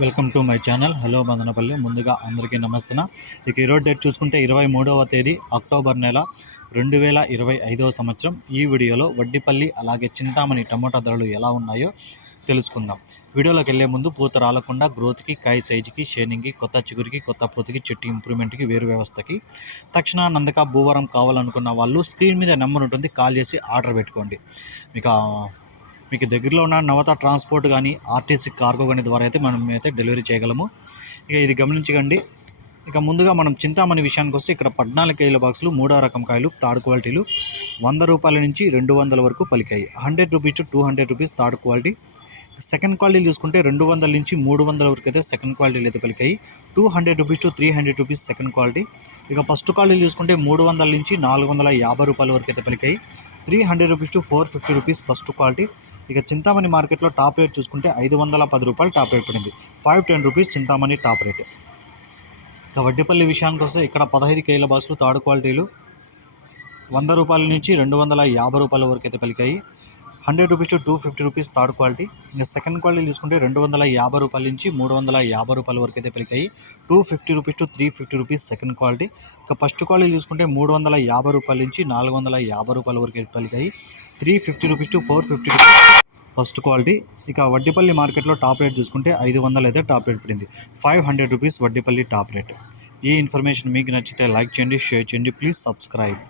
Welcome to my channel. Hello Madanapalle. ముందుగా అందరికీ నమస్తే ఇక ఈరోజు డేట్ చూసుకుంటే ఇరవై మూడవ తేదీ అక్టోబర్ నెల రెండు వేల ఇరవై ఐదవ సంవత్సరం. ఈ వీడియోలో వడ్డిపల్లి అలాగే చింతామణి టమోటా ధరలు ఎలా ఉన్నాయో తెలుసుకుందాం. వీడియోలోకి వెళ్ళే ముందు పూత రాలకుండా గ్రోత్కి కాయ సైజుకి షేనింగ్కి కొత్త చిగురికి కొత్త పూతకి చెట్టు ఇంప్రూవ్మెంట్కి వేరు వ్యవస్థకి. తక్షణ నందక భూవరం కావాలనుకున్న వాళ్ళు స్క్రీన్ మీద నెంబర్ ఉంటుంది. కాల్ చేసి ఆర్డర్ పెట్టుకోండి. మీకు మీకు దగ్గరలో ఉన్న నవత ట్రాన్స్పోర్ట్ కానీ ఆర్టీసీ కార్గో కానీ ద్వారా అయితే మనం అయితే డెలివరీ చేయగలము. ఇక ఇది గమనించకండి. ఇక ముందుగా మనం చింతామణి విషయానికి వస్తే ఇక్కడ పద్నాలుగు కేజీల బాక్సులు మూడో రకం కాయలు థర్డ్ క్వాలిటీలు వంద రూపాయల నుంచి రెండు వందల వరకు పలికాయి. Hundred rupees to two hundred rupees third quality. Second quality చూసుకుంటే రెండు వందల నుంచి మూడు వందల వరకు అయితే సెకండ్ క్వాలిటీలు అయితే పలికాయి. Two hundred rupees to three hundred rupees second quality. ఇక ఫస్ట్ క్వాలిటీ చూసుకుంటే మూడు వందల నుంచి నాలుగు వందల యాభై రూపాయల వరకు అయితే పలికాయి. Three hundred rupees to four fifty rupees first quality ఇక చింతామణి మార్కెట్లో టాప్ రేట్ చూసుకుంటే ఐదు వందల పది రూపాయలు టాప్ రేట్ పడింది. Five ten rupees Chintamani top rate. ఇక వడ్డీపల్లి విషయానికి వస్తే ఇక్కడ పదహైదు కేజీల బాసులు థర్డ్ క్వాలిటీలు. వంద రూపాయల నుంచి రెండు వందల యాభై రూపాయల వరకు అయితే పలికాయి. Hundred rupees to two fifty rupees third quality. ఇంకా సెకండ్ క్వాలిటీ తీసుకుంటే రెండు వందల యాభై రూపాయల నుంచి మూడు వందల యాభై రూపాయల వరకు అయితే పలికాయి two fifty rupees to three fifty rupees second quality. ఇంకా ఫస్ట్ క్వాలిటీ చూసుకుంటే మూడు వందల యాభై రూపాయల నుంచి నాలుగు వందల యాభై రూపాయల వరకు అయితే పలికాయి three fifty rupees to four fifty rupees first quality. ఇక వడ్డీపల్లి మార్కెట్లో టాప్ రేట్ చూసుకుంటే ఐదు వందలు అయితే టాప్ రేట్ పడింది. Five hundred rupees Vaddipalli top rate. ఈ ఇన్ఫర్మేషన్ మీకు నచ్చితే లైక్ చేయండి షేర్ చేయండి ప్లీజ్ సబ్స్క్రైబ్.